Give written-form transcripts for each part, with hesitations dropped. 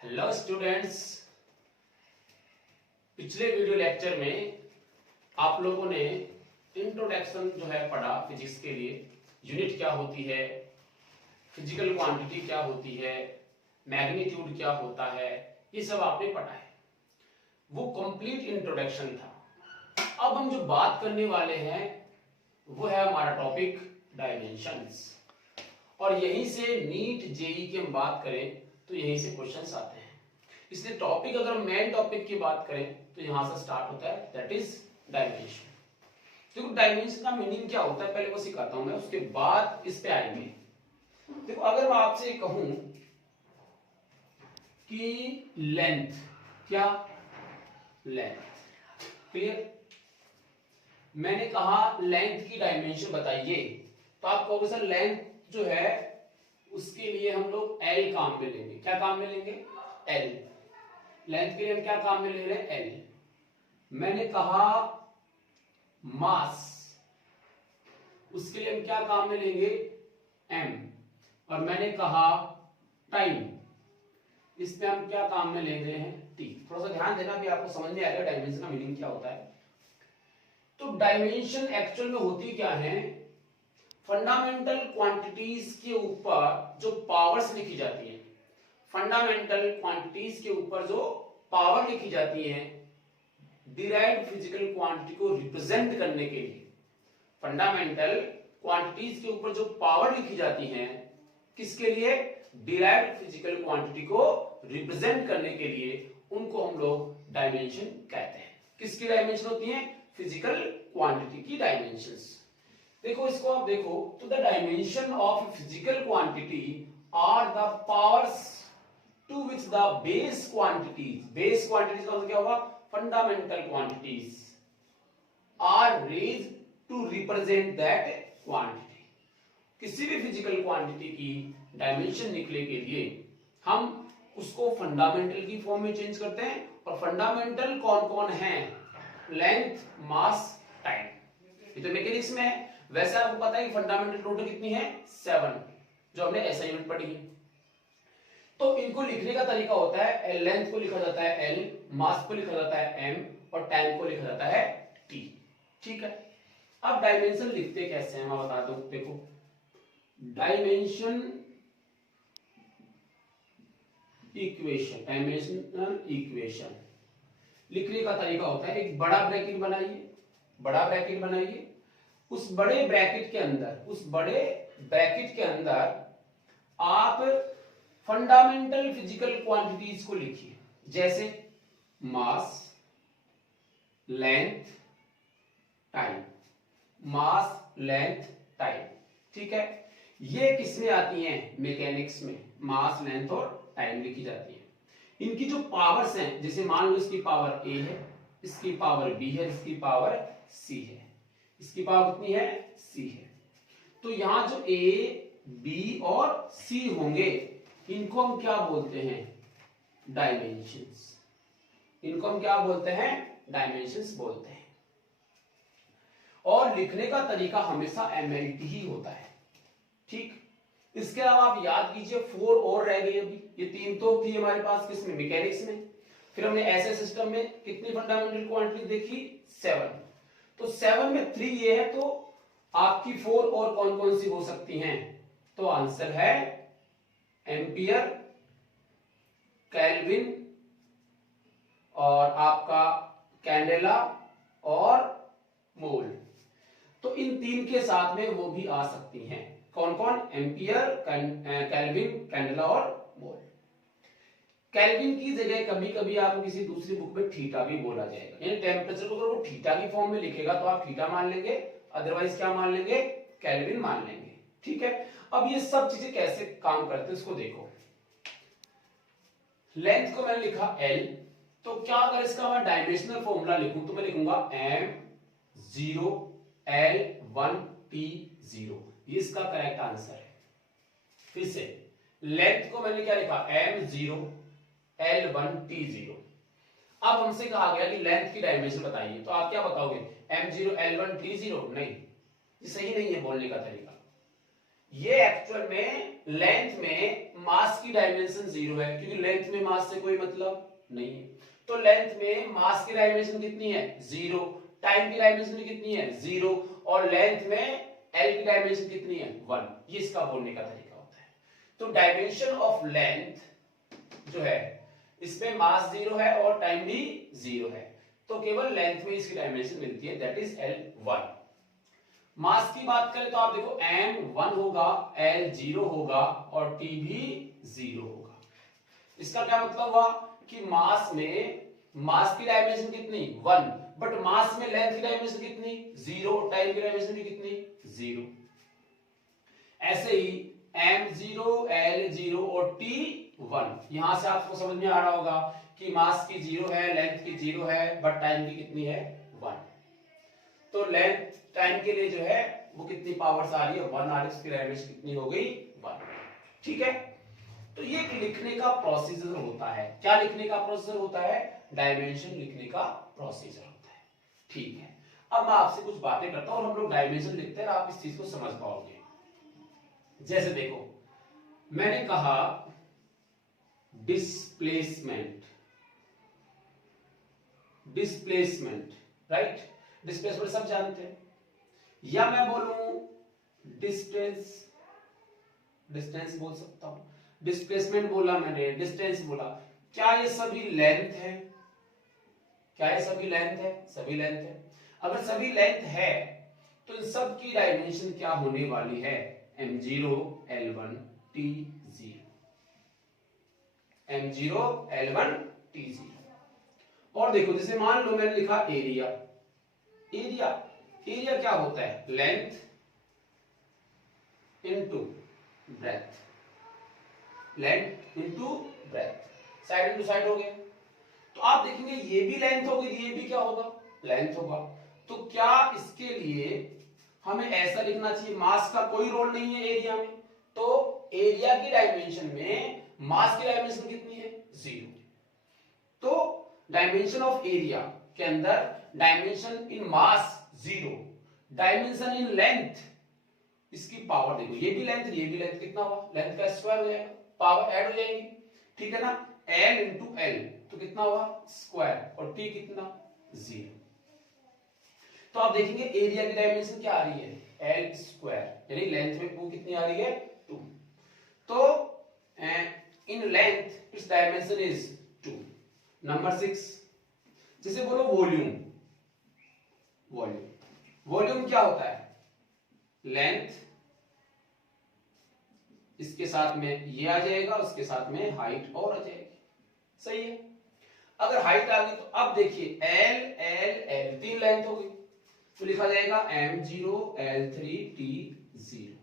Hello students, पिछले video lecture में आप लोगों ने इंट्रोडक्शन जो है पढ़ा फिजिक्स के लिए। यूनिट क्या होती है, फिजिकल क्वांटिटी क्या होती है, मैग्नीट्यूड क्या होता है, ये सब आपने पढ़ा है। वो कंप्लीट इंट्रोडक्शन था। अब हम जो बात करने वाले हैं वो है हमारा टॉपिक डायमेंशंस। और यहीं से नीट जेई की हम बात करें तो यहीं से क्वेश्चंस आते हैं। इसलिए टॉपिक अगर मेन टॉपिक की बात करें तो यहां से स्टार्ट होता है, दैट इज डायमेंशन। देखो डायमेंशन का मीनिंग क्या होता है पहले वो सिखाता हूं मैं, उसके बाद इस पे आएंगे। देखो अगर मैं आपसे कहूं कि लेंथ, क्या लेंथ, क्लियर, मैंने कहा लेंथ की डायमेंशन बताइए तो आप कहोगे सर लेंथ जो है उसके लिए हम लोग एल काम में लेंगे। क्या काम में लेंगे? एल। लेंथ के लिए हम क्या काम में ले रहे हैं? एल। मैंने कहा मास, उसके लिए हम क्या काम में लेंगे? एम। और मैंने कहा टाइम, इसमें हम क्या काम में ले रहे हैं? टी। थोड़ा सा ध्यान देना भी, आपको समझ में आएगा डायमेंशन का मीनिंग क्या होता है। तो डायमेंशन एक्चुअल में होती क्या है? फंडामेंटल क्वांटिटीज के ऊपर जो पावर्स लिखी जाती है, फंडामेंटल क्वांटिटीज के ऊपर जो पावर लिखी जाती है डिराइव्ड फिजिकल क्वांटिटी को रिप्रेजेंट करने के लिए, फंडामेंटल क्वांटिटीज के ऊपर जो पावर लिखी जाती है किसके लिए? डिराइव्ड फिजिकल क्वांटिटी को रिप्रेजेंट करने के लिए, उनको हम लोग डायमेंशन कहते हैं। किसकी डायमेंशन होती है? फिजिकल क्वांटिटी की डायमेंशंस। देखो इसको आप देखो तो the dimension of physical quantity are the powers to which the base quantities, base quantities का मतलब क्या होगा? Fundamental quantities are raise to represent that quantity. किसी भी फिजिकल क्वांटिटी की डायमेंशन निकले के लिए हम उसको फंडामेंटल की फॉर्म में चेंज करते हैं। और फंडामेंटल कौन कौन है? लेंथ, मास, टाइम। ये तो मैकेनिक्स में है। वैसे आपको पता है कि फंडामेंटल टोटल कितनी है? 7, जो हमने ऐसा यूनिट पढ़ी है। तो इनको लिखने का तरीका होता है, लेंथ को लिखा जाता है एल, मास को लिखा जाता है एम, और टाइम को लिखा जाता है टी। ठीक है। अब डायमेंशन लिखते कैसे हैं मैं बता दूं। देखो डायमेंशन इक्वेशन, डायमेंशनल इक्वेशन लिखने का तरीका होता है, एक बड़ा ब्रैकेट बनाइए, बड़ा ब्रैकेट बनाइए, उस बड़े ब्रैकेट के अंदर, उस बड़े ब्रैकेट के अंदर आप फंडामेंटल फिजिकल क्वांटिटीज को लिखिए, जैसे मास, लेंथ, टाइम, मास, लेंथ, टाइम। ठीक है। ये किसमें आती हैं? मैकेनिक्स में मास, लेंथ और टाइम लिखी जाती है। इनकी जो पावर्स हैं, जैसे मान लो इसकी पावर ए है, इसकी पावर बी है, इसकी पावर सी है, इसकी पावर कितनी है? सी है। तो यहां जो ए, बी और सी होंगे इनको हम क्या बोलते हैं? डायमेंशंस। इनको हम क्या बोलते हैं? डायमेंशंस बोलते हैं। और लिखने का तरीका हमेशा एमएलटी ही होता है। ठीक। इसके अलावा आप याद कीजिए 4 और रह गई अभी। ये 3 तो थी हमारे पास किसमें? मैकेनिक्स में। फिर हमने ऐसे सिस्टम में कितनी फंडामेंटल क्वांटिटी देखी? 7। तो 7 में 3 ये है, तो आपकी 4 और कौन कौन सी हो सकती हैं? तो आंसर है एम्पियर, केल्विन, और आपका कैंडेला और मोल। तो इन 3 के साथ में वो भी आ सकती हैं। कौन कौन? एम्पियर, केल्विन, कैंडेला और मोल। केल्विन की जगह कभी कभी आपको किसी दूसरी बुक में थीटा भी बोला जाएगा, यानी टेम्परेचर को अगर वो थीटा की फॉर्म में लिखेगा तो आप थीटा मान लेंगे, अदरवाइज क्या मान लेंगे? केल्विन मान लेंगे। ठीक है। अब ये सब चीजें कैसे काम करते हैं इसको देखो। लेंथ को मैंने लिखा L, तो क्या अगर इसका मैं डायमेंशनल फॉर्मूला लिखूं तो मैं लिखूंगा m0 L1 T0। ये इसका करेक्ट आंसर है। फिर से लेंथ को मैंने क्या लिखा? m0 L1 T0। अब हमसे कहा गया कि लेंथ की डायमेंशन बताइए, तो आप क्या बताओगे? m0 L1 T0? नहीं, ये सही नहीं है बोलने का तरीका। ये एक्चुअल में लेंथ में मास की डायमेंशन 0 है, क्योंकि लेंथ में मास से कोई मतलब नहीं है। तो लेंथ में मास की डायमेंशन कितनी है 0, टाइम की डायमेंशन कितनी है 0, और लेंथ में एल की डायमेंशन कितनी है 1। ये इसका बोलने का तरीका होता है। तो डायमेंशन ऑफ लेंथ जो है इसमें मास 0 है और टाइम भी 0 है, तो केवल लेंथ में इसकी डायमेंशन मिलती है, दैट इज L1। मास की बात करें तो आप देखो m 1 होगा, L 0 होगा और T भी 0 होगा। इसका क्या मतलब हुआ कि मास में मास की डायमेंशन कितनी 1, बट मास में लेंथ की डायमेंशन कितनी 0, टाइम की डायमेंशन भी कितनी 0। ऐसे ही m0, L0 और T1, यहां से आपको समझ में आ रहा होगा कि मास की 0 है, लेंथ की 0 है, बट टाइम की कितनी है 1। तो लेंथ टाइम के लिए जो है वो कितनी पावर्स आ रही है 1 आ रही है, उसकी डायमेंशन कितनी हो गई 1। ठीक है, तो ये लिखने का प्रोसीजर होता है। क्या लिखने का प्रोसीजर होता है? डायमेंशन लिखने का प्रोसीजर होता है। ठीक है, अब मैं आपसे कुछ बातें करता हूं और हम लोग डायमेंशन लिखते हैं, आप इस चीज को समझ पाओगे। जैसे देखो, मैंने कहा डिस्प्लेसमेंट, डिस्प्लेसमेंट, राइट? डिस्प्लेसमेंट सब जानते हैं। या मैं बोलूं डिस्टेंस, डिस्टेंस बोल सकता हूं। डिस्प्लेसमेंट बोला मैंने, डिस्टेंस बोला, क्या ये सभी लेंथ है? क्या ये सभी लेंथ है? सभी लेंथ है। अगर सभी लेंथ है तो इन सब की डायमेंशन क्या होने वाली है? m0, L1, T0, m0, L1, T0। और देखो, जैसे मान लो मैंने लिखा एरिया, एरिया, एरिया क्या होता है? Length into breadth, length into breadth, side into side हो गया। तो आप देखेंगे ये भी लेंथ होगी, ये भी क्या होगा? लेंथ होगा। तो क्या इसके लिए हमें ऐसा लिखना चाहिए, मास का कोई रोल नहीं है एरिया में, तो एरिया की डायमेंशन में मास की डायमेंशन कितनी है 0। तो डायमेंशन ऑफ एरिया के अंदर dimension in mass 0, dimension in length, इसकी पावर देखो, ये भी लेंथ, ये भी लेंथ, कितना हुआ? लेंथ का स्क्वायर हो जाएगा, पावर ऐड हो जाएगी। ठीक है ना? L इंटू L तो कितना हुआ? स्क्वायर, और T कितना? 0। तो आप देखेंगे एरिया की डायमेंशन क्या आ रही है? L स्क्वायर, यानी लेंथ में वो कितनी आ रही है 2। तो in length it's dimension is 2। Number 6, जैसे बोलो वॉल्यूम, वॉल्यूम, वॉल्यूम क्या होता है? लेंथ, इसके साथ में ये आ जाएगा, उसके साथ में हाइट और आ जाएगी। सही है। अगर हाइट आ गई तो अब देखिए L L L 3 लेंथ हो गई, तो लिखा जाएगा m0, L3, T0।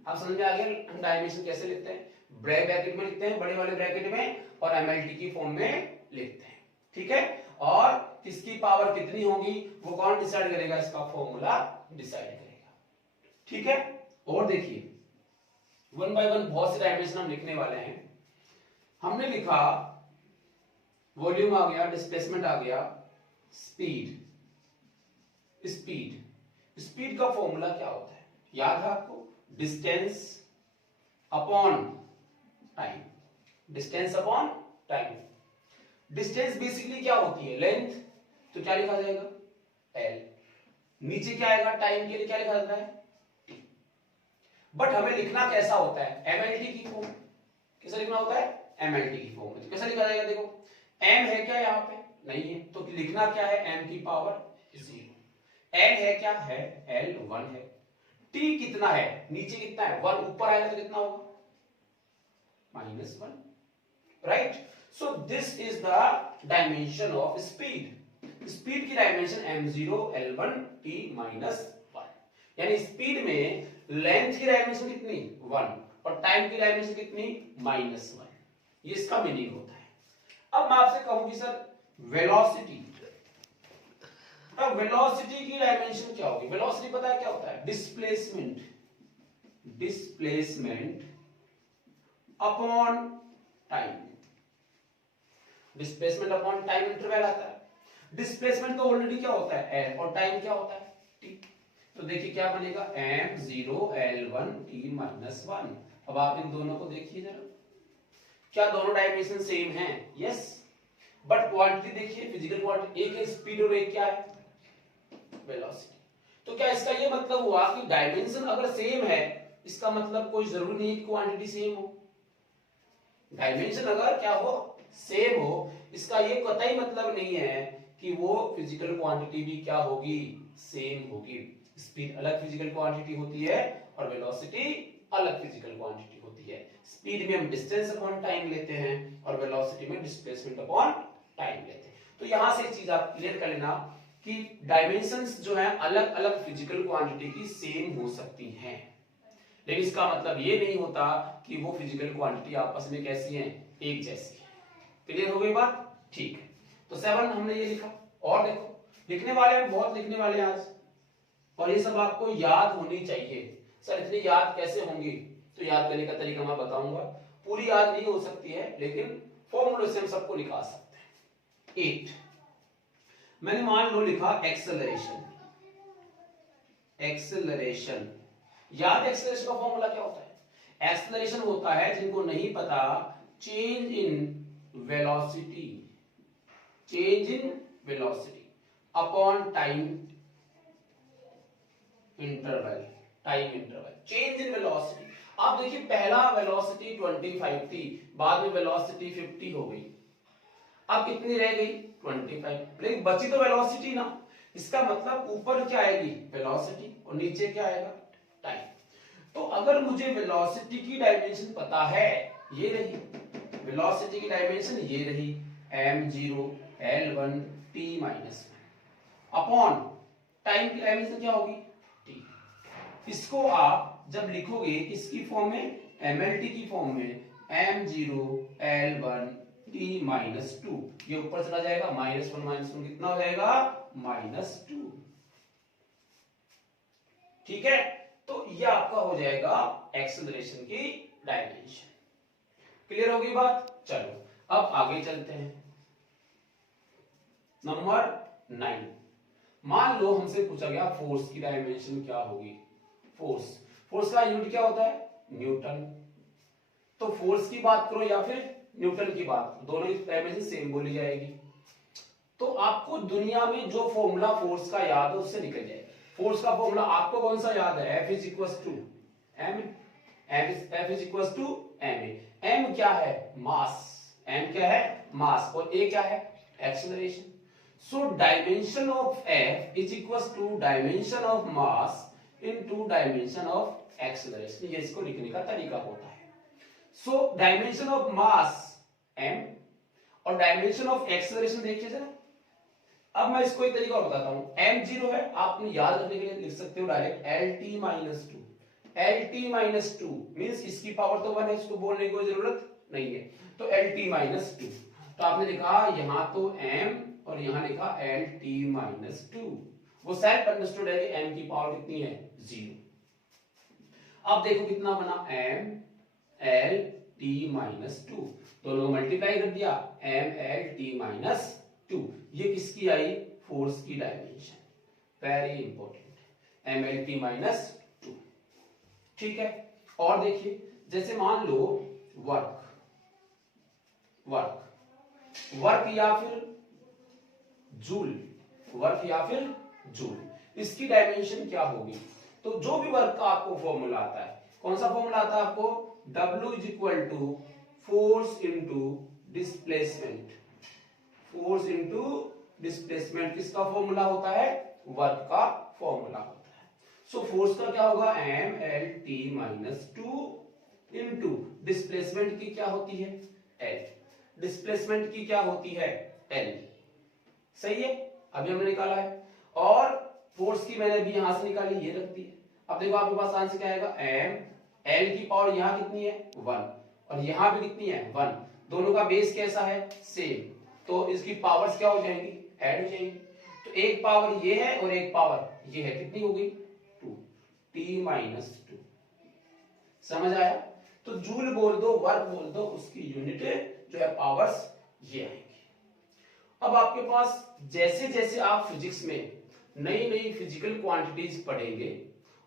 अब समझ में आ गया हम डायमेंशन कैसे लिखते हैं? ब्रैकेट में लिखते हैं, बड़े वाले ब्रैकेट में, और MLT की फॉर्म में लिखते हैं। ठीक है, और किसकी पावर कितनी होगी वो कौन डिसाइड करेगा? इसका फॉर्मूला डिसाइड करेगा। ठीक है, और देखिए वन बाय वन बहुत से डायमेंशन हम लिखने वाले हैं। हमने लिखा वॉल्यूम आ गया, डिस्प्लेसमेंट आ गया, स्पीड, स्पीड, स्पीड का फॉर्मूला क्या होता है? याद है आपको? Distance upon time, distance upon time. Distance basically क्या होती है? लेंथ, तो क्या लिखा जाएगा? L। नीचे क्या आएगा? टाइम के लिए क्या लिखा जाता है? T। बट हमें लिखना कैसा होता है? MLT की फॉर्म। कैसा लिखना होता है? MLT की फॉर्म में। तो कैसा लिखा जाएगा? देखो m है क्या यहाँ पे? नहीं है, तो लिखना क्या है? m की पावर 0। n है क्या? है L 1 है। t कितना है? नीचे कितना है? 1, ऊपर आएगा तो कितना होगा? -1, right? So this is the dimension of speed. Speed की डायमेंशन m0, L1, t -1, यानी स्पीड में लेंथ की डायमेंशन कितनी? 1, और टाइम की डायमेंशन कितनी? -1। ये इसका मीनिंग होता है। अब मैं आपसे कहूंगी सर वेलोसिटी, अब वेलोसिटी की डायमेंशन क्या होगी? वेलोसिटी पता है क्या होता है? Displacement, displacement upon time, displacement upon time interval आता है। डिस्प्लेसमेंट तो ऑलरेडी क्या होता है? L, और टाइम क्या होता है? T। तो देखिए क्या बनेगा m0l1t-1। अब आप इन दोनों को देखिए जरा, क्या दोनों डायमेंशन सेम हैं? यस। बट क्वांटिटी देखिए, फिजिकल क्वांटिटी एक है स्पीड और एक क्या है? वेलोसिटी। तो क्या इसका ये मतलब हुआ कि डायमेंशन अगर सेम है, इसका मतलब कोई जरूरी नहीं कि क्वांटिटी सेम हो। डायमेंशन अगर क्या हो? सेम हो, इसका ये कतई मतलब नहीं है कि वो फिजिकल क्वांटिटी भी क्या होगी? सेम होगी। स्पीड अलग फिजिकल क्वांटिटी होती है और वेलोसिटी अलग फिजिकल क्वांटिटी होती है। स्पीड में हम डिस्टेंस अपॉन टाइम लेते हैं और वेलोसिटी में डिस्प्लेसमेंट अपॉन टाइम लेते हैं। तो यहां से एक चीज आप क्लियर कर लेना कि डायमेंशंस जो है अलग अलग फिजिकल क्वांटिटी की सेम हो सकती हैं, लेकिन इसका मतलब ये नहीं होता कि वो फिजिकल क्वांटिटी आपस में कैसी हैं? एक जैसी है। क्लियर हो गई बात? ठीक है। तो 7 हमने ये लिखा। और देखो लिखने वाले हैं, बहुत लिखने वाले हैं आज, और ये सब आपको याद होनी चाहिए। सर इतनी याद कैसे होंगी? तो याद करने का तरीका मैं बताऊंगा। पूरी याद नहीं हो सकती है, लेकिन फॉर्मूले से हम सबको निकाल सकते हैं। 8 मैंने मान लो लिखा एक्सेलरेशन। एक्सेलरेशन याद, एक्सेलरेशन का फॉर्मूला क्या होता है? एक्सेलरेशन होता है, जिनको नहीं पता, change in velocity, change in velocity upon time interval, time interval, change in velocity. आप देखिए पहला वेलोसिटी 25 थी, बाद में वेलोसिटी 50 हो गई, अब कितनी रह गई? 25, लेकिन बची तो वेलोसिटी ना। इसका मतलब ऊपर क्या आएगी? वेलोसिटी, और नीचे क्या आएगा? टाइम। तो अगर मुझे वेलोसिटी की डायमेंशन पता है, ये रही वेलोसिटी की डायमेंशन, ये रही m0l1t-1 अपॉन टाइम की डायमेंशन क्या होगी? t। इसको आप जब लिखोगे किसकी फॉर्म में? mlt की फॉर्म में, m0l1t-2, ये ऊपर चला जाएगा, -1 कितना हो जाएगा? -2। ठीक है, तो ये आपका हो जाएगा एक्सेलरेशन की डायमेंशन। क्लियर हो गई बात? चलो अब आगे चलते हैं। नंबर 9, मान लो हमसे पूछा गया फोर्स की डायमेंशन क्या होगी? फोर्स, फोर्स का यूनिट क्या होता है? न्यूटन। तो फोर्स की बात करो या फिर न्यूटन की बात, दोनों की डायमेंशन सेम बोली जाएगी। तो आपको दुनिया में जो फॉर्मूला फोर्स का याद है उससे निकल जाएगा। फोर्स का फॉर्मूला आपको कौन सा याद है? F is equal to m, F is equal to ma। m क्या है? मास। m क्या है? मास। और a क्या है? Acceleration. So dimension of F is equal to dimension of mass into dimension of acceleration. ये इसको लिखने का तरीका होता है। So dimension of mass m और डायमेंशन ऑफ एक्सेलरेशन देखिए जरा। अब मैं इसको एक तरीका और बताता हूं। m0 है, आपने याद रखने के लिए लिख सकते हो डायरेक्ट lt-2। lt-2 मींस इसकी पावर तो 1 है, इसको बोलने की कोई जरूरत नहीं है। तो lt-2, तो आपने लिखा यहां तो m और यहां लिखा lt-2। वो सेल्फ अंडरस्टूड है कि m की पावर कितनी है? 0। अब देखो कितना बना? m l-t-2, दोनों को मल्टीप्लाई कर दिया, m l-t-2। ये किसकी आई? फोर्स की डायमेंशन। Very important, mlt-2। ठीक है, और देखिए जैसे मान लो वर्क, वर्क या फिर जूल, वर्क या फिर जूल, इसकी डायमेंशन क्या होगी? तो जो भी वर्क का आपको फॉर्मूला आता है, कौन सा फॉर्मूला आता है आपको? W is equal to force into displacement, force into displacement किसका फॉर्मूला होता है? वर्क का फॉर्मूला होता है। सो फोर्स का क्या होगा? mlt-2 इंटू डिस्प्लेसमेंट की क्या होती है? L। डिस्प्लेसमेंट की क्या होती है? L। सही है, अभी हमने निकाला है। और फोर्स की मैंने अभी यहां से निकाली, ये रख दी है। अब देखो आपके पास आंसर क्या आएगा? m, L की पावर यहां कितनी है? 1, और यहां भी कितनी है? 1। दोनों का बेस कैसा है? सेम, तो इसकी पावर्स क्या हो जाएंगी? ऐड हो जाएंगी। तो एक पावर ये है और एक पावर ये है, कितनी हो गई? 2, t-2। समझ आया? तो जूल बोल दो, वर्क बोल दो, उसकी यूनिट जो है पावर्स ये आएंगी। अब आपके पास जैसे जैसे आप फिजिक्स में नई नई फिजिकल क्वांटिटीज पढ़ेंगे,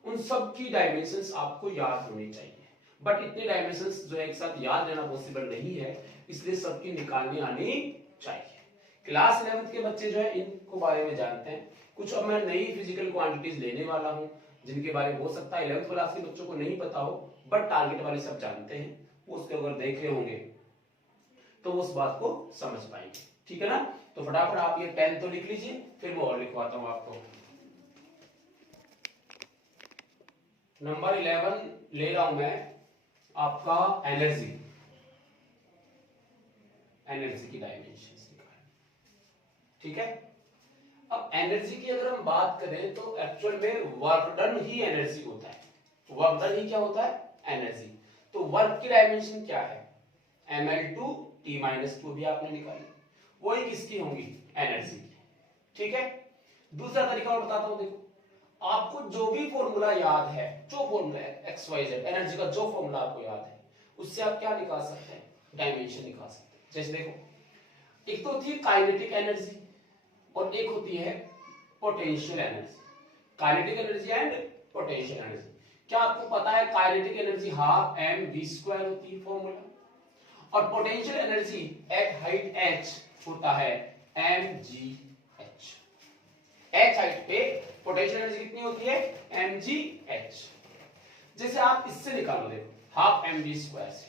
उन सब की डायमेंशंस आपको याद होनी चाहिए। बट इतने डायमेंशंस जो है एक साथ याद रहना पॉसिबल नहीं है, इसलिए सबकी निकालनी आनी चाहिए। क्लास 11th के बच्चे जो है इनको बारे में जानते हैं। कुछ अब मैं नई फिजिकल क्वांटिटीज लेने वाला हूं जिनके बारे में हो सकता है 11th क्लास के बच्चों को नहीं पता हो, बट टारगेट वाले सब जानते हैं। उसके अगर देख रहे होंगे तो उस बात को समझ पाएंगे। ठीक है ना? तो फटाफट आप ये 10 तो लिख लीजिए, फिर मैं और लिखवाता हूं आपको। नंबर 11 ले रहा हूं मैं आपका एनर्जी की डायमेंशंस निकाल। ठीक है? अब एनर्जी की अगर हम बात करें तो एक्चुअल में वर्क डन ही एनर्जी होता है। वर्क डन ही क्या होता है? एनर्जी। तो वर्क की डायमेंशन क्या है? ml2 t-2 भी आपने निकाली, वही किसकी होंगी? एनर्जी की। ठीक है? दूसरा तरीका और बताता हूं। देखो, आपको जो भी फॉर्मूला याद है, जो फॉर्मूला है XYZ एनर्जी का, जो फॉर्मूला आपको याद है, उससे आप क्या निकाल सकते हैं? डायमेंशन निकाल सकते हैं। जैसे देखो, एक तो होती है काइनेटिक एनर्जी और एक होती है potential energy. Kinetic energy and potential energy. क्या आपको पता है काइनेटिक एनर्जी हाफ mv² होती है फॉर्मूला, और potential energy at height h होता है mgh। h हाइट पे पोटेंशियल एनर्जी कितनी होती है? mgh। जैसे आप इससे निकालो, देखो हाफ mv² से,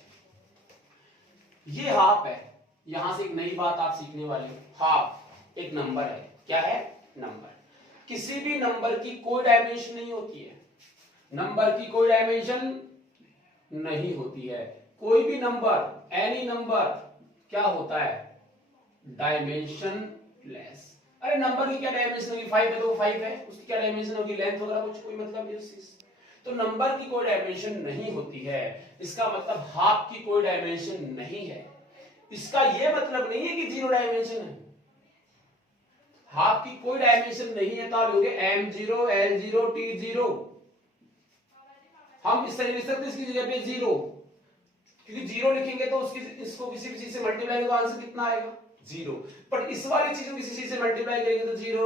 ये हाफ है, यहां से एक नई बात आप सीखने वाले हो। हाफ एक नंबर है। क्या है? नंबर। किसी भी नंबर की कोई डायमेंशन नहीं होती है। नंबर की कोई डायमेंशन नहीं होती है। कोई भी नंबर, एनी नंबर क्या होता है? Dimension less. अरे नंबर की क्या डायमेंशन होगी? 5 है तो 5 है, उसकी क्या डायमेंशन होगी? लेंथ वगैरह कुछ कोई मतलब नहीं उससे। तो नंबर की कोई डायमेंशन नहीं होती है, इसका मतलब हाफ की कोई डायमेंशन नहीं है। इसका यह मतलब नहीं है कि 0 डायमेंशन है। हाफ की कोई डायमेंशन नहीं है तो आप लोगे m0 l0 t0। हम इस तरह लिख सकते हैं इसकी जगह पे 0, क्योंकि 0 लिखेंगे तो इसको किसी भी चीज से मल्टीप्लाई करेंगे तो आंसर कितना आएगा? 0। पर इस वाली चीज को किसी चीज से मल्टीप्लाई करेंगे तो 0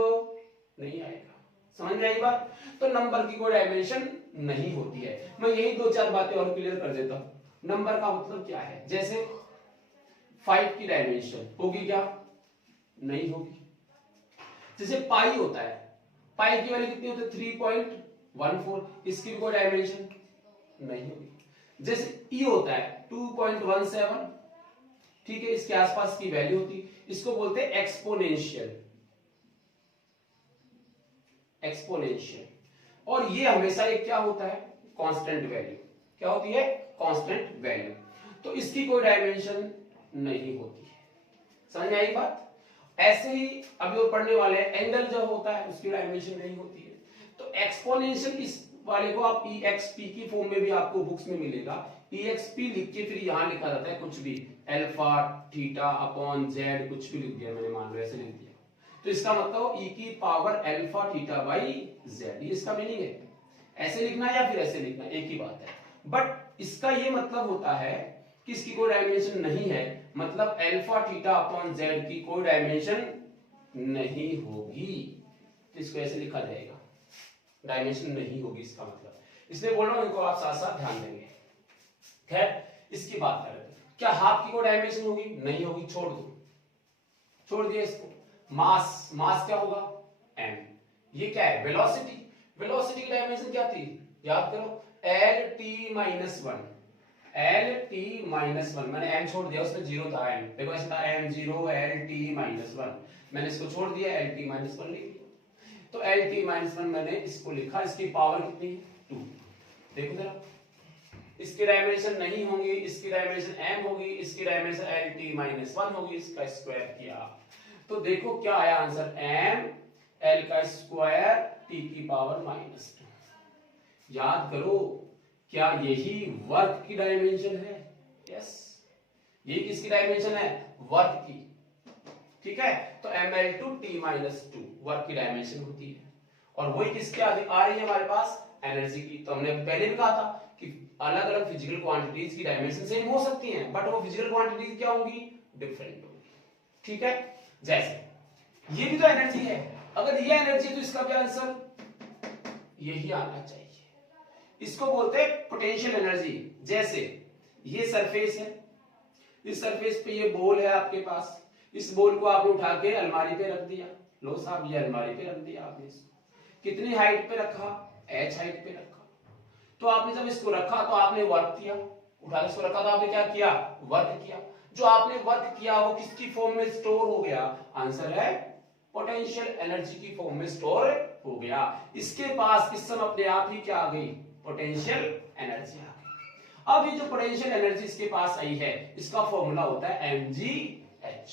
नहीं आएगा। समझ में आई बात? तो नंबर की कोई डायमेंशन नहीं होती है। मैं यही 2-4 बातें और क्लियर कर देता हूं। नंबर का मतलब क्या है? जैसे 5 की डायमेंशन होगी क्या? नहीं होगी। जैसे पाई होता है, पाई की वैल्यू कितनी होती है? 3.14, इसकी भी कोई डायमेंशन नहीं होगी। जैसे ई होता है 2.17, ठीक है, इसके आसपास की वैल्यू होती, इसको बोलते हैं एक्सपोनेंशियल। और ये हमेशा एक क्या होता है? Constant value. क्या होती है? Constant value. तो इसकी कोई डायमेंशन नहीं होती है। समझ में आई बात? ऐसे ही अभी वो पढ़ने वाले हैं, एंगल जो होता है उसकी डायमेंशन नहीं होती है। तो एक्सपोनेंशियल इस वाले को आप EXP की फॉर्म में भी आपको बुक्स में मिलेगा। EXP लिख के फिर यहां लिखा जाता है कुछ भी, अल्फा थीटा अपॉन जेड, कुछ भी लिख दिया मैंने, मान लो ऐसे लिख दिया, तो इसका मतलब e की power alpha theta by Z, ये इसका मीनिंग है। ऐसे लिखना या फिर ऐसे लिखना एक ही बात है, बट इसका ये मतलब होता है कि इसकी कोई डायमेंशन नहीं है, मतलब अल्फा थीटा अपॉन जेड की कोई डायमेंशन नहीं होगी। तो इसको ऐसे लिखा जाएगा, डायमेंशन नहीं होगी इसका मतलब। इसलिए बोल रहा हूं, इनको आप साथ साथ ध्यान देंगे। खैर, इसकी बात करें, क्या हाफ की कोई डायमेंशन होगी? नहीं होगी, छोड़ दो, छोड़ दिया इसको। मास, मास क्या होगा? m। ये क्या है? वेलोसिटी। वेलोसिटी की डायमेंशन क्या थी? याद करो, lt-1। lt-1 मैंने m छोड़ दिया, उसमें 0 था m, देखो ऐसा था m0 lt-1, मैंने इसको छोड़ दिया, lt-1 लिख दिया। तो lt-1 मैंने इसको लिखा, इसकी पावर कितनी? 2। देखो जरा, इसकी डायमेंशन नहीं होंगी, इसकी डायमेंशन m होगी, इसकी डायमेंशन lt-1 होगी, इसका स्क्वायर किया तो देखो क्या आया आंसर? m l का स्क्वायर t की पावर -2। याद करो, क्या यही वर्क की डायमेंशन है? यस, ये किसकी डायमेंशन है? वर्क की। ठीक है, तो ml2 t-2 वर्क की डायमेंशन होती है, और वही किसकी आ रही है हमारे पास? एनर्जी की। तो हमने पहले भी कहा था कि अलग अलग फिजिकल क्वांटिटीज की डायमेंशन सेम हो सकती हैं, बट वो फिजिकल क्वांटिटीज क्या होंगी? डिफरेंट होंगी। ठीक है, जैसे ये भी तो एनर्जी है। अगर ये एनर्जी तो इसका भी आंसर यही आना चाहिए। इसको बोलते हैं पोटेंशियल एनर्जी। जैसे ये सरफेस है, इस सरफेस पे ये बॉल है आपके पास, इस बॉल को आपने उठा के अलमारी पे रख दिया। लो साहब, ये अलमारी पे रख दिया आपने इसको। कितनी हाइट पे रखा? h हाइट पे रखा। तो आपने जब इसको रखा तो आपने वर्क किया, उठा के इसको रखा तो आपने क्या किया? वर्क किया। जो आपने वर्क किया वो किसकी फॉर्म में स्टोर हो गया? आंसर है पोटेंशियल एनर्जी की फॉर्म में स्टोर हो गया। इसके पास इस समय अपने आप ही क्या आ गई? पोटेंशियल एनर्जी आ गई। अब ये जो पोटेंशियल एनर्जी इसके पास आई है, इसका फॉर्मूला होता है mgh।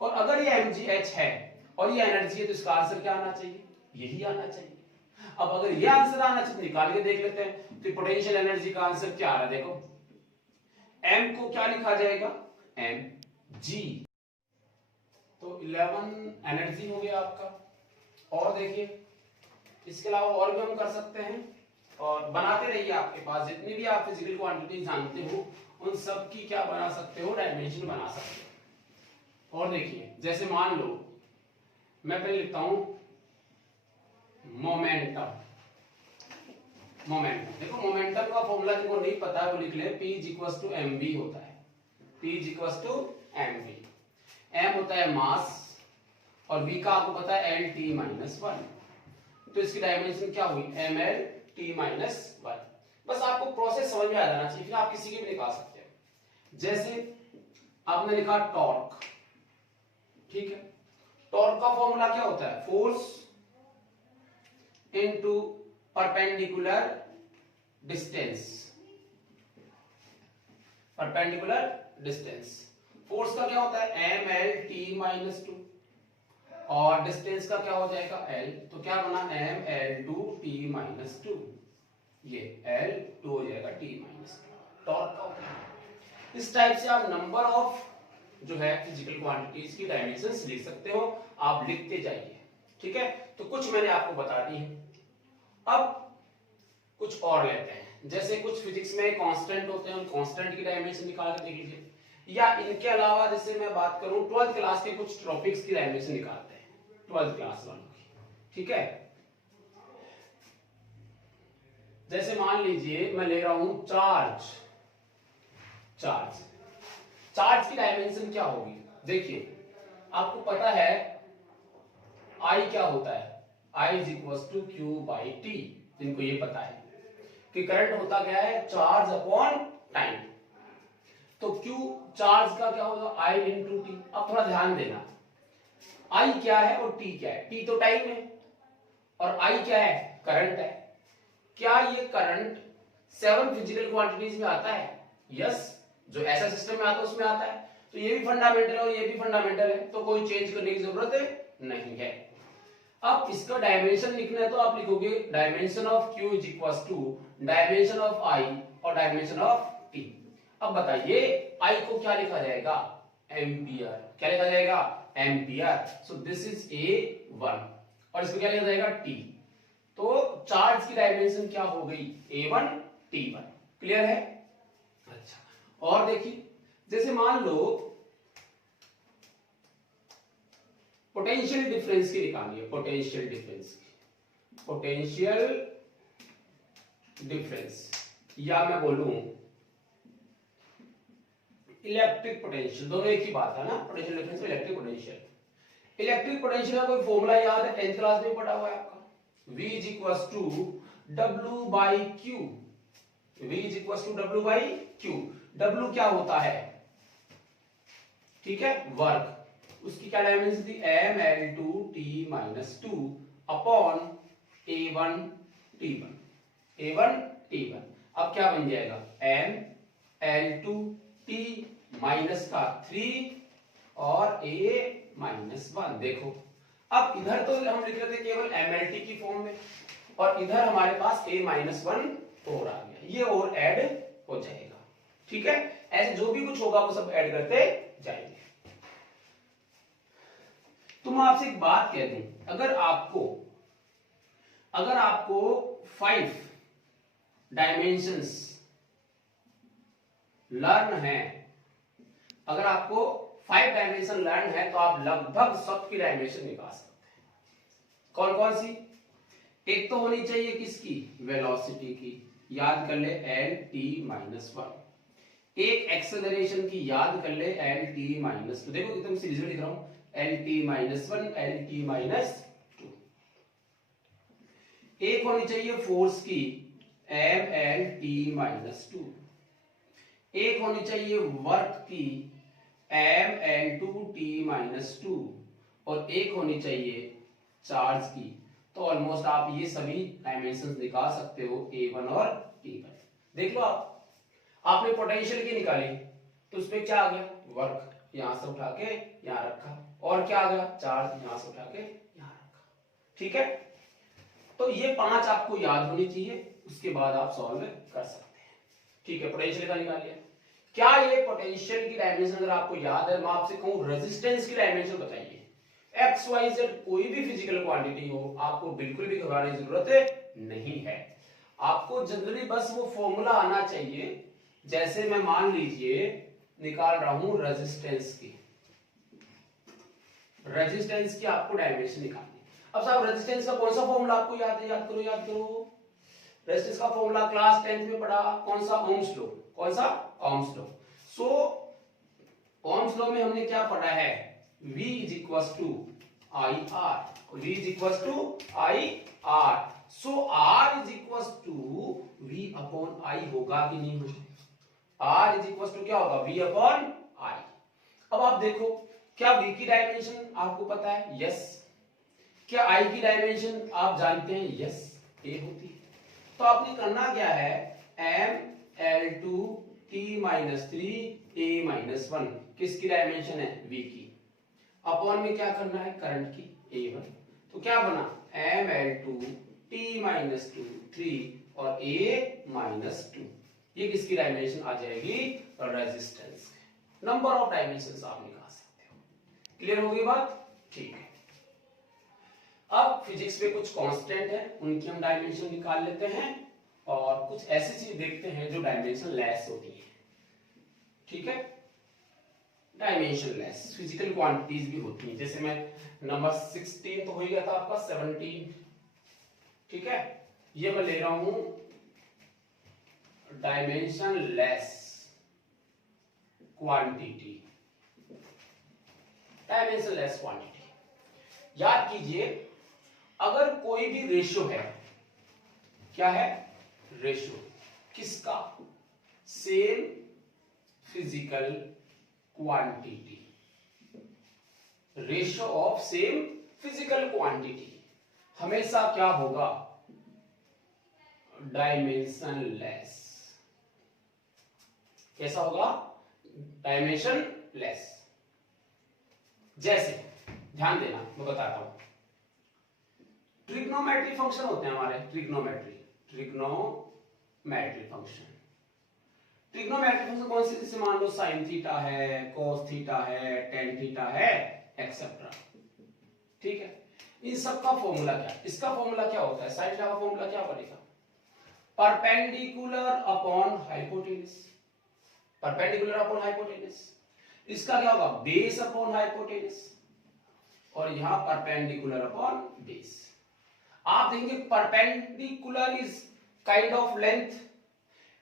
और अगर ये mgh है और ये एनर्जी है तो इसका आंसर क्या आना चाहिए? यही आना चाहिए। अब अगर ये आंसर आना चाहिए तो निकाल के देख लेते हैं। तो पोटेंशियल एनर्जी का आंसर क्या आ रहा है? देखो, m को क्या लिखा जाएगा? mg। तो 11 एनर्जी हो गया आपका। और देखिए, इसके अलावा और भी हम कर सकते हैं, और बनाते रहिए। आपके पास जितनी भी आप फिजिकल क्वांटिटी जानते हो उन सब की क्या बना सकते हो? डायमेंशन बना सकते हो। और देखिए, जैसे मान लो मैं पहले लिखता हूं मोमेंटम। मोमेंटम देखो, मोमेंटम का फॉर्मूला जिनको नहीं पता है वो लिख ले, P = mv होता है। P = mv। m होता है मास और v का आपको पता है Lt-1। तो इसकी डायमेंशन क्या हुई? mLt-1। बस आपको प्रोसेस समझ में आ जाना चाहिए, फिर आप किसी की भी निकाल सकते हैं। जैसे आपने लिखा टॉर्क, ठीक है। टॉर्क का फॉर्मूला क्या होता है? Force into perpendicular distance. Perpendicular distance force का क्या होता है? mLt-2 और डिस्टेंस का क्या हो जाएगा? L। तो क्या बना? mL2T-2। ये L2 हो जाएगा T-2। टॉर्क का होता है। इस टाइप से आप नंबर ऑफ जो है फिजिकल क्वांटिटीज की डायमेंशंस लिख सकते हो। आप लिखते जाइए, ठीक है। तो कुछ मैंने आपको बता दी है। अब कुछ और लेते हैं। जैसे कुछ फिजिक्स में कांस्टेंट होते हैं, उन कांस्टेंट की डायमेंशन निकाल के देख लीजिए। या इनके अलावा जैसे मैं बात करूं 12th क्लास के कुछ टॉपिक्स की डायमेंशन निकालते हैं, 12th क्लास वालों की, ठीक है। जैसे मान लीजिए मैं ले रहा हूं चार्ज। चार्ज की डायमेंशन क्या होगी? देखिए, आपको पता है I क्या होता है? I = Q/T। जिनको ये पता है कि करंट होता क्या है? Charge upon time. तो Q चार्ज का क्या होगा? I × T। अब थोड़ा ध्यान देना, I क्या है और T क्या है? T तो टाइम है और I क्या है? करंट है। क्या ये करंट 7 फिजिकल क्वांटिटीज में आता है? यस, जो ऐसा सिस्टम में आता है उसमें आता है। तो ये भी फंडामेंटल है और ये भी फंडामेंटल है, तो कोई चेंज करने की जरूरत नहीं है। अब इसका डायमेंशन लिखना है तो आप लिखोगे dimension of Q = dimension of I और डायमेंशन ऑफ T। अब बताइए I को क्या लिखा जाएगा? एम्पियर। क्या लिखा जाएगा? Ampere. So this is A1 और इसको क्या लिखा जाएगा? T। तो चार्ज की डायमेंशन क्या हो गई? A1 T1। क्लियर है? अच्छा, और देखिए, जैसे मान लो पोटेंशियल डिफरेंस की निकालिए। पोटेंशियल डिफरेंस या मैं बोलूं इलेक्ट्रिक पोटेंशियल, दोनों एक ही बात है ना। पोटेंशियल डिफरेंस में इलेक्ट्रिक पोटेंशियल। इलेक्ट्रिक पोटेंशियल का कोई फॉर्मूला याद है? 10th क्लास में पढ़ा हुआ है आपका। V = W/Q। V = W/Q। W क्या होता है? ठीक है, वर्क। उसकी क्या डायमेंशन थी? mL2T-2 upon A1T1। A1T1 अब क्या बन जाएगा? mL2T-3 और A-1। देखो, अब इधर तो हम लिख रहे थे केवल mLT की फॉर्म में और इधर हमारे पास A-1 और आ गया। ये और ऐड हो जाएगा, ठीक है। ऐसे जो भी कुछ होगा वो सब ऐड करते जाएंगे। तो मैं आपसे एक बात कह दूं, अगर आपको 5 डायमेंशंस लर्न है, अगर आपको 5 डायमेंशन लर्न है तो आप लगभग सबकी डायमेंशन निकाल सकते हैं। कौन कौन सी? एक तो होनी चाहिए किसकी? वेलोसिटी की, याद कर ले एल टी माइनस वन। एक एक्सेलरेशन की, याद कर ले एल टी माइनस टू। देखो एकदम सीरीज में लिख रहा हूं, L T minus one, L T minus two. एक होनी चाहिए फोर्स की, M L T minus two. एक होनी चाहिए वर्क की, M L two T minus two. और एक होनी चाहिए चार्ज की। तो ऑलमोस्ट आप ये सभी डायमेंशंस निकाल सकते हो, A1 और A1। देख लो आपने पोटेंशियल की निकाली तो उसमें क्या आ गया? वर्क, यहां से उठा के यहां रखा। और क्या आ गया? चार्ज, यहां से उठा के यहां रखा। ठीक है, तो ये 5 आपको याद होनी चाहिए, उसके बाद आप सॉल्व कर सकते हैं। ठीक है, पोटेंशियल का निकाल लिया। क्या ये पोटेंशियल की डायमेंशन अगर आपको याद है, मैं आपसे कहूं रेजिस्टेंस की डायमेंशन बताइए। एक्स वाई जेड कोई भी फिजिकल क्वांटिटी हो, आपको बिल्कुल भी घबराने की जरूरत नहीं है। आपको जनरली बस वो फॉर्मूला आना चाहिए। जैसे मैं मान लीजिए निकाल रहा हूं रेजिस्टेंस की, रेजिस्टेंस की आपको डायमेंशन निकालनी। अब साहब रेजिस्टेंस का कौन सा फॉर्मूला आपको याद है? याद करो याद करो। रेजिस्टेंस का फॉर्मूला क्लास 10th में पढ़ा, कौन सा? Ohm's law. कौन सा? Ohm's law. So Ohm's law में हमने क्या पढ़ा है? V is equals to IR. V is equals to IR. So R is equals to V upon I होगा कि नहीं होगा? R is equals to क्या होगा? V upon I. अब आप देखो, क्या V की डायमेंशन आपको पता है? यस। क्या I की डायमेंशन आप जानते हैं? यस, A होती है। तो आपने करना क्या है? M L2 T minus 3 A minus 1 किसकी डायमेंशन है? V की। अपॉन में क्या करना है? करंट की, A1। तो क्या बना? ML2 T minus 2 3 और A minus 2। ये किसकी डायमेंशन आ जाएगी? रेजिस्टेंस। नंबर ऑफ डायमेंशंस आप निकाल सकते हो। क्लियर हो गई बात? ठीक है। अब फिजिक्स में कुछ कांस्टेंट है, उनकी हम डायमेंशन निकाल लेते हैं और कुछ ऐसी चीज देखते हैं जो डायमेंशन लेस होती है। ठीक है, डायमेंशन लेस फिजिकल क्वांटिटीज भी होती हैं। जैसे मैं नंबर 16 तो हो गया था आपका, 17। ठीक है, ये मैं ले रहा हूं dimension less quantity. Dimension less quantity याद कीजिए, अगर कोई भी रेशियो है, क्या है? रेशियो किसका? Same physical quantity, ratio of same physical quantity हमेशा क्या होगा? Dimension less. कैसा होगा? Dimension less. जैसे ध्यान देना, मैं बताता हूं, ट्रिग्नोमेट्री फंक्शन होते हैं हमारे, ट्रिग्नोमेट्री फंक्शन। ट्रिग्नोमेट्री फंक्शन कौन सी? जैसे मान लो साइन थीटा है, कोस थीटा है, टेन थीटा है, एक्सेट्रा। ठीक है, इन सब का फॉर्मूला क्या? इसका फॉर्मूला क्या होता है? साइन थीटा का फॉर्मूला क्या बनेगा? Perpendicular upon hypotenuse. Perpendicular upon hypotenuse. इसका क्या होगा? Base upon hypotenuse. और यहां परपेंडिकुलर अपॉन बेस। आप देखेंगे perpendicular is kind of length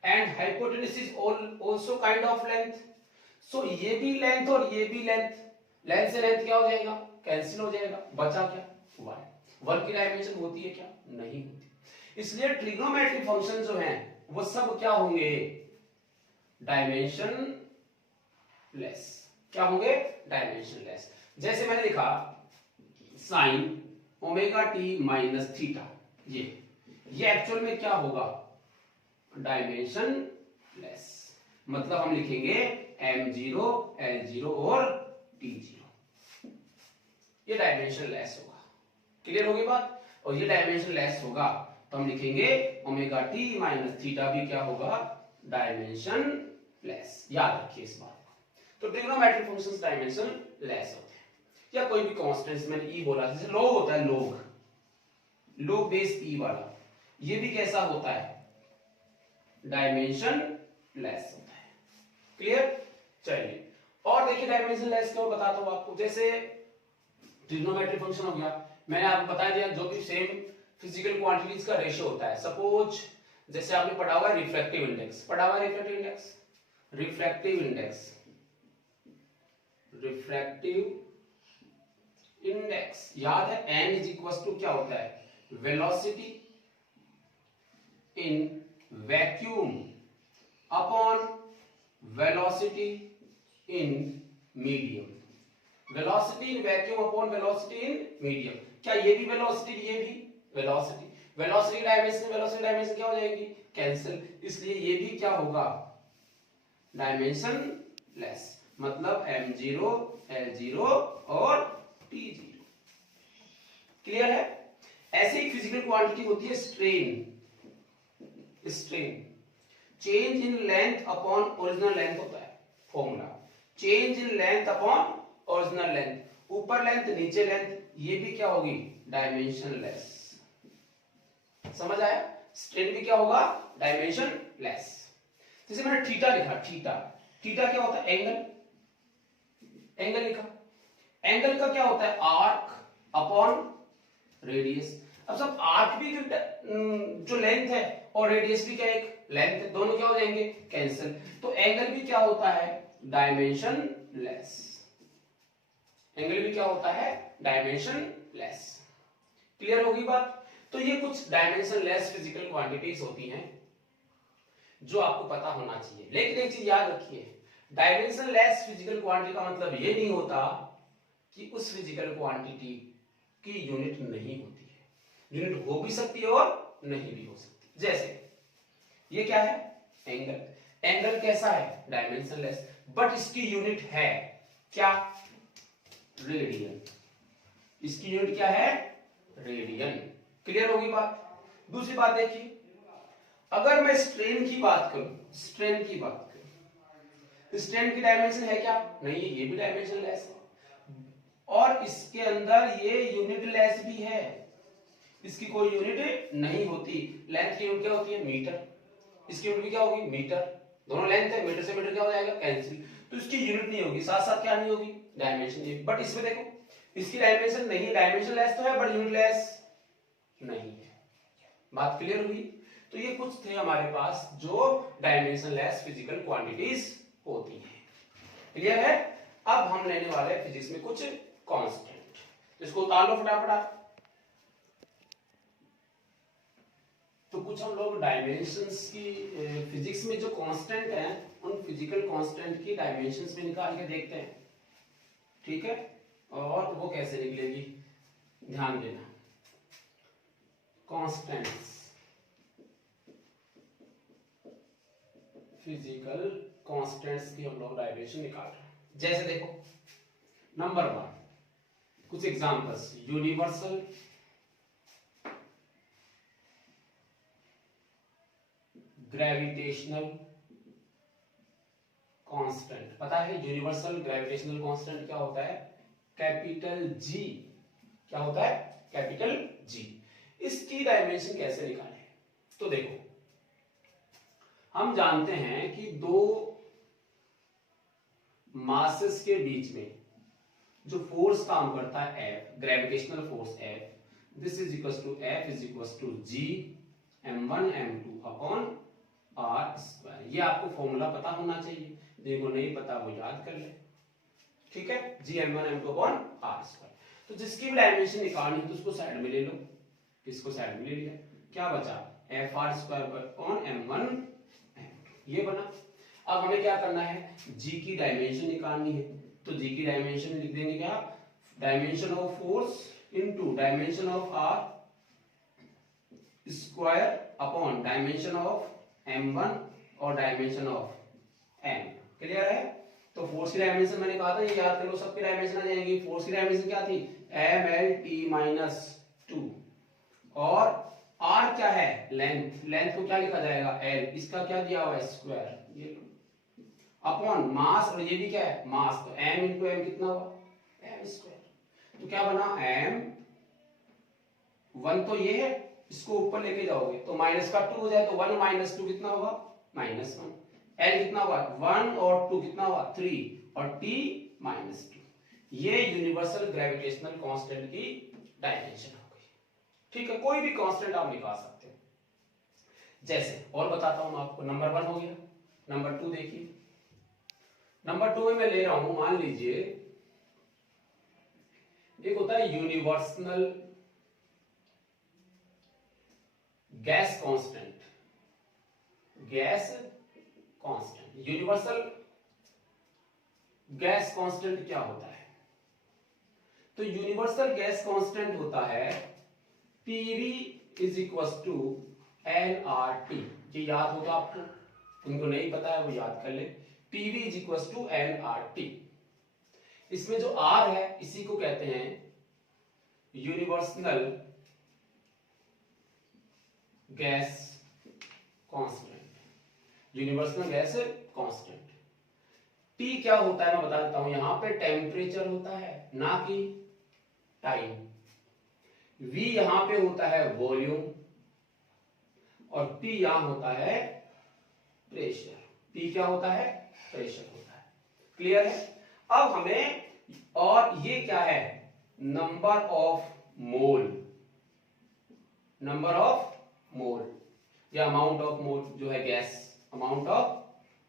and hypotenuse is also kind of length. So ये भी लेंथ और ये भी लेंथ, लेंथ से लेंथ क्या हो जाएगा? कैंसिल हो जाएगा। बचा क्या? 1। 1 की डायमेंशन होती है क्या? नहीं होती। इसलिए ट्रिग्नोमेट्रिक फंक्शन जो हैं वो सब क्या होंगे? Dimension less. क्या होंगे? Dimension less. जैसे मैंने लिखा sine omega T minus theta, ये एक्चुअल में क्या होगा? Dimension less. मतलब हम लिखेंगे m0 l0 और t0, ये डायमेंशन लेस होगा। क्लियर होगी बात? और ये डायमेंशन लेस होगा तो हम लिखेंगे ओमेगा टी माइनस थीटा भी क्या होगा? Dimension less. याद रखिए इस बात को। तो ट्रिग्नोमेट्रिक फंक्शंस डायमेंशन लेस होते हैं। या कोई भी कांस्टेंट, मैंने ई बोला, जैसे लोग होता है, लोग बेस ई वाला, ये भी कैसा होता है? डायमेंशन लेस होता है। क्लियर? चलिए और देखिए डायमेंशन लेस क्यों बताता हूं आपको। जैसे ट्रिग्नोमेट्रिक फंक्शन हो गया। मैंने आपको बता दिया जो भी सेम फिजिकल क्वांटिटीज का रेशियो होता है। सपोज जैसे आपने पढ़ा हुआ रिफ्रैक्टिव इंडेक्स, पढ़ा हुआ refractive index, refractive index, refractive index याद है, n इज इक्वल टू क्या होता है, velocity in vacuum upon velocity in medium, velocity in vacuum upon velocity in medium. क्या ये भी वेलोसिटी, ये भी velocity, velocity dimension, velocity dimension क्या हो जाएगी, कैंसिल, इसलिए ये भी क्या होगा, डायमेंशन लेस, मतलब m0, l0 और t0। क्लियर है। ऐसे ही फिजिकल क्वांटिटी होती है strain, strain change in length upon original length होता है formula, change in length upon original length, ऊपर लेंथ नीचे लेंथ, ये भी क्या होगी, डायमेंशन लेस। समझ आया, स्ट्रेन भी क्या होगा, डायमेंशन लेस। जैसे मैंने थीटा लिखा, थीटा, थीटा क्या होता है, एंगल, एंगल लिखा, एंगल का क्या होता है, आर्क अपॉन रेडियस। अब सब आर्क भी जो लेंथ है और रेडियस भी क्या एक लेंथ है, दोनों क्या हो जाएंगे, कैंसिल, तो एंगल भी क्या होता है, डायमेंशन लेस, एंगल भी क्या होता है, डायमेंशन लेस। क्लियर होगी बात। तो ये कुछ डायमेंशन लेस फिजिकल क्वांटिटीज होती हैं जो आपको पता होना चाहिए। लेकिन एक चीज याद रखिए, डायमेंशन लेस फिजिकल क्वांटिटी का मतलब ये नहीं होता कि उस फिजिकल क्वांटिटी की यूनिट नहीं होती है, यूनिट हो भी सकती है और नहीं भी हो सकती। जैसे ये क्या है, एंगल, एंगल कैसा है, डायमेंशन लेस, बट इसकी यूनिट है क्या, रेडियन, इसकी यूनिट क्या है, रेडियन। क्लियर होगी बात। दूसरी बात देखिए, अगर मैं स्ट्रेन की बात करूं, स्ट्रेन की बात करूं, स्ट्रेन की डायमेंशन है क्या, नहीं, ये भी डायमेंशन लेस है, और इसके अंदर ये यूनिट लेस भी है, इसकी कोई यूनिट नहीं होती। लेंथ की यूनिट क्या होती है, मीटर, इसकी यूनिट भी क्या होगी, मीटर, दोनों लेंथ है, मीटर से मीटर क्या हो जाएगा, कैंसिल, तो इसकी यूनिट नहीं होगी, साथ साथ क्या नहीं होगी, डायमेंशन। बट इसमें देखो, इसकी डायमेंशन नहीं, डायमेंशन लेस तो है बट यूनिट लेस नहीं है। बात क्लियर हुई। तो ये कुछ थे हमारे पास जो डायमेंशन लेस फिजिकल क्वांटिटीज होती हैं। क्लियर है। अब हम लेने वाले हैं फिजिक्स में कुछ कांस्टेंट, इसको उतार लो फटाफट। तो कुछ हम लोग डायमेंशंस की फिजिक्स में जो कांस्टेंट हैं उन फिजिकल कांस्टेंट की डायमेंशंस में निकाल के देखते हैं, ठीक है, और वो कैसे निकलेगी ध्यान देना। कांस्टेंट्स, फिजिकल कांस्टेंट्स की हम लोग डायमेंशन निकाल रहे हैं। जैसे देखो, नंबर 1 कुछ एग्जांपल्स, यूनिवर्सल ग्रेविटेशनल कांस्टेंट। पता है यूनिवर्सल ग्रेविटेशनल कांस्टेंट क्या होता है, कैपिटल जी, क्या होता है, कैपिटल जी। इसकी डायमेंशन कैसे निकालें, तो देखो, हम जानते हैं कि दो मासेस के बीच में जो फोर्स काम करता है F, gravitational force F, this is equal to F is equal to G m1 m2 upon R square. ये आपको फॉर्मूला पता होना चाहिए, जिनको नहीं पता वो याद कर ले, ठीक है, G m1 m2 upon R square. तो जिसकी भी डायमेंशन निकालनी तो उसको साइड में ले लो, किसको साइड में ले लिया, क्या बचा, F R square upon m1 m2, ये बना। अब हमें क्या करना है, G की डायमेंशन निकालनी है, तो G की डायमेंशन लिख देंगे क्या, dimension of force into dimension of R square upon dimension of m1 और डायमेंशन ऑफ m। क्लियर है। तो फोर्स की डायमेंशन मैंने कहा था, ये याद कर लो, सबकी डायमेंशन आ जाएंगी। फोर्स की डायमेंशन क्या थी, mlt-2, और r क्या है, लेंथ, लेंथ को क्या लिखा जाएगा, l, इसका क्या दिया हुआ है, स्क्वायर, ये अपॉन मास, और ये भी क्या है, मास, तो m इंटू m कितना हुआ, m स्क्वायर। तो क्या बना, m1 तो ये है, इसको ऊपर लेके जाओगे तो माइनस का 2 हो जाए, तो 1 माइनस 2 कितना होगा, -1। l कितना हुआ, 1 और 2 कितना हुआ, 3, और t -2। ये यूनिवर्सल ग्रेविटेशनल कांस्टेंट की डायमेंशन हो गई। ठीक है, कोई भी कांस्टेंट आप निकाल सकते हो। जैसे और बताता हूं मैं आपको, नंबर 1 हो गया, नंबर 2 देखिए। नंबर 2 में मैं ले रहा हूं, मान लीजिए एक होता है universal gas constant. Gas constant, universal gas constant क्या होता है? तो यूनिवर्सल गैस कांस्टेंट होता है PV is equal to NRT. ये याद होगा आपको, उनको नहीं पता है वो याद कर ले। PV is equal to NRT. इसमें जो आर है इसी को कहते हैं universal gas constant. Universal gas constant. T क्या होता है मैं बता देता हूं, यहां पे टेम्परेचर होता है ना कि टाइम। वी यहां पे होता है वॉल्यूम, और पी यहां होता है प्रेशर। पी क्या होता है? प्रेशर होता है। क्लियर है? अब हमें, और ये क्या है? Number of mole. Number of mole या अमाउंट ऑफ मोल जो है गैस, अमाउंट ऑफ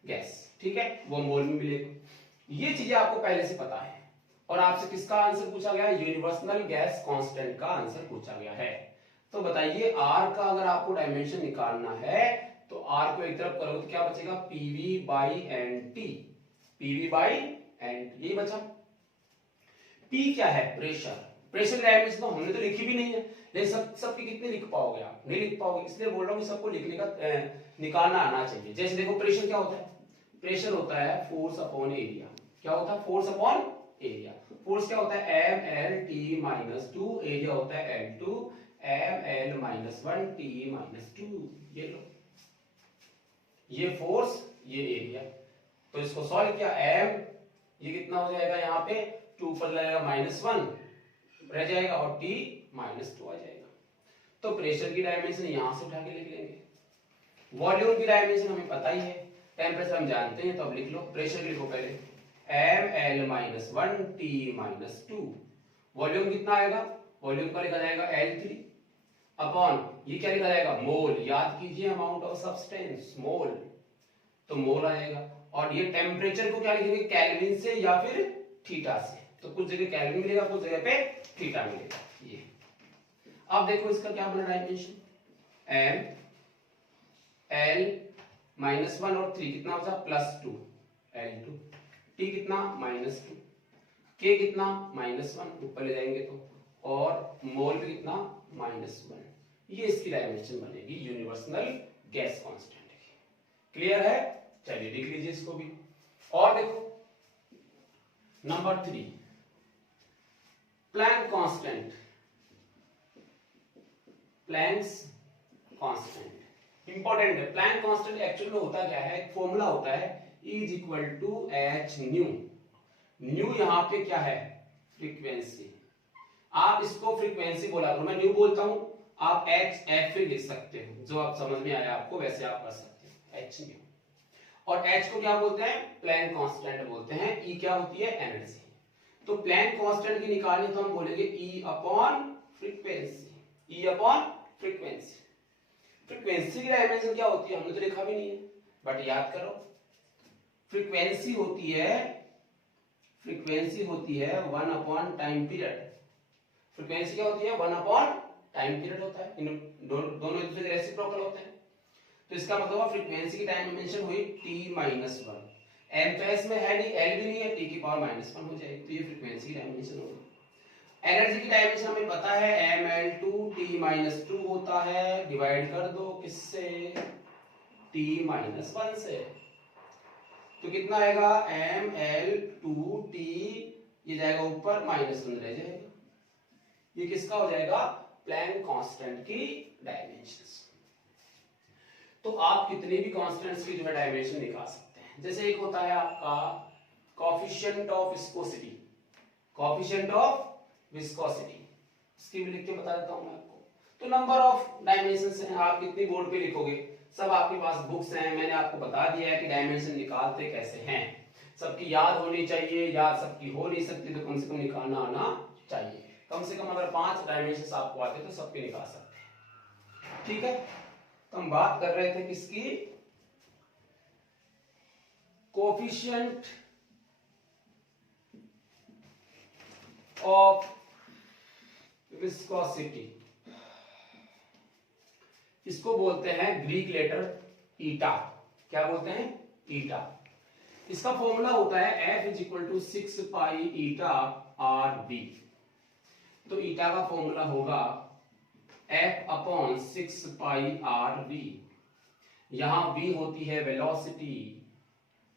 गैस। ठीक है, वो मोल में मिलेगा। ये चीजें आपको पहले से पता है। और आपसे किसका आंसर पूछा गया? यूनिवर्सल गैस कांस्टेंट का आंसर पूछा गया है। तो बताइए आर का अगर आपको डायमेंशन निकालना है तो आर को एक तरफ करोगे तो क्या बचेगा? PV by N T. PV by N T, ये बचा। पी क्या है? प्रेशर। प्रेशर डायमेंशन तो हमने तो लिखी भी नहीं है, लेकिन सबकी कितने लिख पाओगे आप? नहीं लिख पाओगे, इसलिए बोल रहा हूँ कि सबको लिखने का निकालना आना चाहिए। जैसे देखो प्रेशर क्या होता है? प्रेशर होता है फोर्स अपॉन एरिया। क्या होता है? Force upon area. फोर्स क्या होता है? M L T minus 2, area होता है L2 M L minus 1 T minus 2। ये लो, ये फोर्स, ये एरिया। तो इसको सॉल्व किया, एम ये कितना हो जाएगा? यहाँ पे 2 पर लगेगा -1 रह जाएगा और टी -2 आ जाएगा। तो प्रेशर की डायमेंशन यहां से उठा के लिख लेंगे। वॉल्यूम की डायमेंशन हमें पता ही है, टेम्परेचर हम जानते हैं, तो अब लिख लो। प्रेशर लिखो पहले, एम एल -1 टी -2। वॉल्यूम कितना आएगा? वॉल्यूम का लिखा जाएगा L3 अपॉन, ये क्या लिखा जाएगा? मोल। याद कीजिए अमाउंट ऑफ सब्सटेंस, मोल। तो मोल आ जाएगा। और ये टेम्परेचर को क्या लिखेंगे? केल्विन से या फिर थीटा से। तो कुछ जगह केल्विन मिलेगा, कुछ जगह पे थीटा मिलेगा। ये अब देखो इसका क्या बना डायमेंशन, एम एल -1 और 3 कितना बचा? +2 L2। टी कितना? -2। के कितना? -1, ऊपर ले जाएंगे तो, और मोल भी कितना? -1। ये इसकी डायमेंशन बनेगी यूनिवर्सल गैस कांस्टेंट की। क्लियर है? चलिए लिख लीजिए इसको भी। और देखो number 3, Planck constant. Planck's constant important है। प्लैंक कांस्टेंट एक्चुअली में होता क्या है? एक फॉर्मूला होता है E = h न्यू। न्यू यहाँ पे क्या है? फ्रीक्वेंसी। आप इसको फ्रीक्वेंसी बोला करो, मैं न्यू बोलता हूं, आप h f लिख सकते हो, जो आप समझ में आया आपको वैसे आप कर सकते हो, h न्यू। और h को क्या बोलते हैं? प्लैंक कांस्टेंट बोलते हैं। E क्या होती है? एनर्जी। तो प्लैंक कांस्टेंट की निकालनी तो हम बोलेंगे E upon frequency. E upon frequency. Frequency की डायमेंशन क्या होती है? हमने तो लिखा भी नहीं है, बट याद करो। फ्रीक्वेंसी होती है 1 अपॉन टाइम पीरियड। फ्रीक्वेंसी क्या होती है? 1 अपॉन टाइम पीरियड होता है। इन दोनों एक दूसरे के रेसिप्रोकल होते हैं। तो इसका मतलब फ्रीक्वेंसी की डायमेंशन हुई t-1। m तो s में है नहीं, l भी नहीं है, t की पावर -1 हो जाएगी। तो ये फ्रीक्वेंसी की डायमेंशन होगी। एनर्जी की डायमेंशन हमें पता है, ml2 t-2 होता है। डिवाइड कर दो किससे? t-1 से। तो कितना आएगा? ml2t, ये जाएगा ऊपर, -1 रह जाएगा। ये किसका हो जाएगा? प्लैंक कांस्टेंट की डायमेंशंस। तो आप कितने भी कांस्टेंट्स की जो है डायमेंशन निकाल सकते हैं। जैसे एक होता है आपका coefficient of viscosity. Coefficient of viscosity, इसकी भी लिख के बता देता हूं मैं आपको। तो नंबर ऑफ डायमेंशंस हैं, आप कितनी बोर्ड पे लिखोगे? सब आपके पास बुक्स हैं, मैंने आपको बता दिया है कि डायमेंशन निकालते कैसे हैं। सबकी याद होनी चाहिए, याद सबकी हो नहीं सकती तो कम से कम निकालना आना चाहिए। कम से कम अगर 5 डायमेंशन आपको आते तो सबके निकाल सकते हैं। ठीक है, तो हम बात कर रहे थे किसकी, कोफिशिएंट ऑफ विस्कोसिटी, इसको बोलते हैं ग्रीक लेटर ईटा। क्या बोलते हैं, ईटा। इसका फॉर्मूला होता है F = 6 पाई ईटा आर बी। तो ईटा का फॉर्मूला होगा F/6 पाई आर बी। यहां v होती है वेलोसिटी,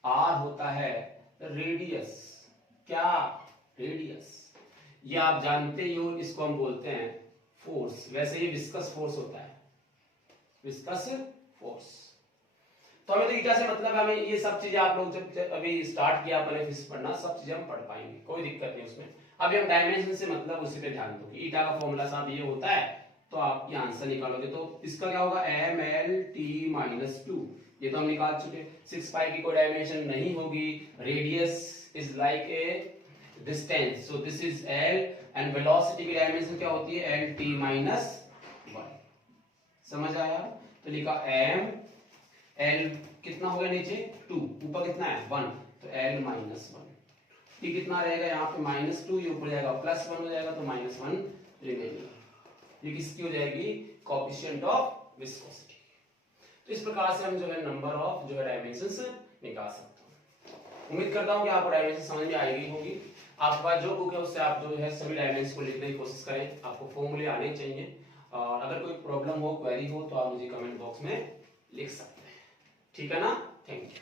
r होता है रेडियस। क्या, रेडियस। ये आप जानते ही हो, इसको हम बोलते हैं फोर्स। वैसे ये विस्कस फोर्स होता है, विस्कस फोर्स। तो हमें तो ईटा से मतलब, हमें ये सब चीजें आप लोग जब अभी स्टार्ट किया अपने फिजिक्स पढ़ना, सब चीजें हम पढ़ पाएंगे, कोई दिक्कत नहीं उसमें। अभी हम डायमेंशन से मतलब उसी पे ध्यान दो कि ईटा का फॉर्मूला साहब ये होता है, तो आप ये आंसर निकालोगे तो इसका क्या होगा, mlt-2। ये तो हम निकाल चुके। 6 पाई की कोई डायमेंशन नहीं होगी, radius is like a distance, so this is l, and velocity की डायमेंशन क्या होती है, lt-1। समझ आया? तो लिखा m, l कितना हो गया नीचे 2, ऊपर कितना है 1, तो l-1। t कितना रहेगा यहाँ पे -2, ये ऊपर जाएगा +1 हो जाएगा, तो -1 रिमेनिंग। ये किसकी हो जाएगी, कोएफिशिएंट ऑफ विस्कोसिटी। तो इस प्रकार से हम जो है नंबर ऑफ जो है डायमेंशंस निकाल सकते हैं। उम्मीद करता हूँ कि आपको डायमेंशन समझ में आई होगी। आपके पास जो बुक है उससे आप जो है सभी डायमेंशन को लिखने की कोशिश करें, आपको फॉर्मूले आने चाहिए। और अगर कोई प्रॉब्लम हो, क्वेरी हो, तो आप मुझे कमेंट बॉक्स में लिख सकते हैं। ठीक है ना, थैंक यू।